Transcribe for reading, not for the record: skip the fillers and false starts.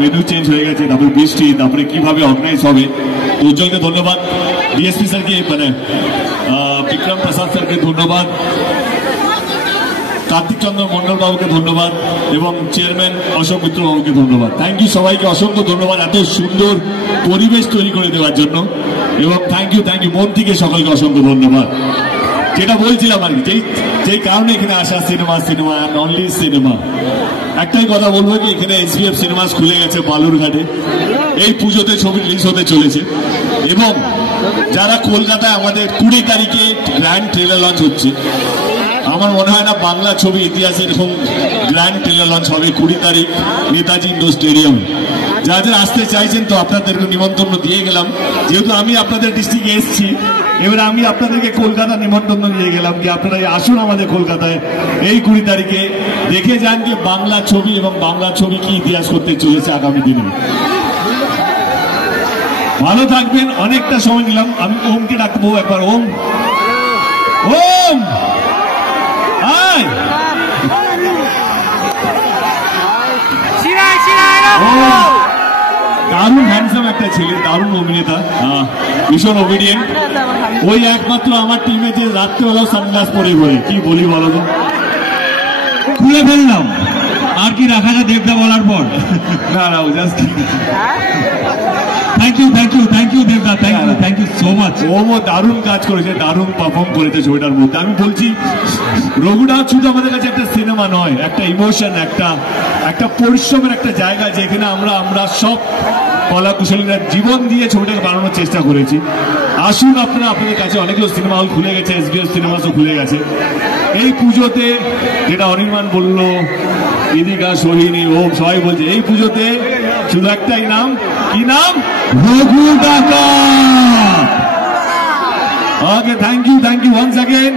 Menu change হয়ে গেছে, তারপরে বৃষ্টি, তারপরে কিভাবে অর্গানাইজ হবে। উজ্জ্বলকে ধন্যবাদ, ডিএসপি স্যারকে মানে বিক্রম প্রসাদ স্যারকে ধন্যবাদ, কার্তিক চন্দ্র মন্ডল বাবুকে ধন্যবাদ এবং চেয়ারম্যান অশোক মিত্র বাবুকে ধন্যবাদ। থ্যাংক ইউ সবাইকে, অসংখ্য ধন্যবাদ এত সুন্দর পরিবেশ তৈরি করে দেওয়ার জন্য এবং থ্যাংক ইউ মন থেকে সকলকে অসংখ্য ধন্যবাদ। যেটা বলছিলাম আর কি, যেই কারণে এখানে আসা, সিনেমা অ্যান্ড অনলি সিনেমা। একটাই কথা বলবো যে এখানে এসবিএফ সিনেমাস খুলে গেছে বালুরঘাটে, এই পুজোতে ছবি রিলিজ হতে চলেছে এবং যারা কলকাতায় আমাদের 20 তারিখে গ্র্যান্ড ট্রেলার লঞ্চ হচ্ছে, আমার মনে হয় না বাংলা ছবি ইতিহাসে এরকম গ্র্যান্ড ট্রেলার লঞ্চ হবে 20 তারিখ নেতাজি ইন্ডোর স্টেডিয়াম। যারা যারা আসতে চাইছেন তো আপনাদেরকে নিমন্ত্রণ দিয়ে গেলাম, যেহেতু আমি আপনাদের ডিস্ট্রিক্টে এসেছি, এবার আমি আপনাদেরকে কলকাতা নিমন্ত্রণ দিয়ে গেলাম কি আপনারা আসুন আমাদের কলকাতায় এই 20 তারিখে, দেখে যান যে বাংলা ছবি এবং বাংলা ছবি কি ইতিহাস করতে চলেছে আগামী দিনে। ভালো থাকবেন, অনেকটা সময় নিলাম, আমি ওমকে ডাকবো একবার। ওম ওম আয়, দারুণ হ্যান্ডসাম একটা ছেলে, দারুণ অভিনেতা, ভীষণ ওবিডিয়েন্ট। ওই একমাত্র আমার টিমে যে রাত্রেবেলাও সানগ্লাস পরে বলে, কি বলি বলো তো, খুলে ফেললাম আর কি রাখা যায় দেবদা বলার পর। না না, জাস্ট থ্যাংক ইউ দেবদা, থ্যাংক ইউ সো মাচ। ওমও দারুণ কাজ করেছে, দারুণ পারফর্ম করেছে ছবিটার মধ্যে। আমি বলছি রঘুনাথ শুধু আমাদের কাছে একটা সিনেমা নয়, একটা ইমোশন, একটা পরিশ্রমের একটা জায়গা, যেখানে আমরা সব কলা কুশলীরা জীবন দিয়ে ছবিটাকে বানানোর চেষ্টা করেছি। আসুন আপনারা, আপনাদের কাছে অনেকগুলো সিনেমা হল খুলে গেছে, এসবিএস সিনেমাসও খুলে গেছে। এই পুজোতে যেটা অনির্বাণ বললো, ইদিকা, সোহিনী, ওম সবাই বলছে, এই পুজোতে শুধু একটাই নাম, কি নাম? রঘু ডাকাত। ওকে, থ্যাংক ইউ ওয়ান্স অ্যাগেন।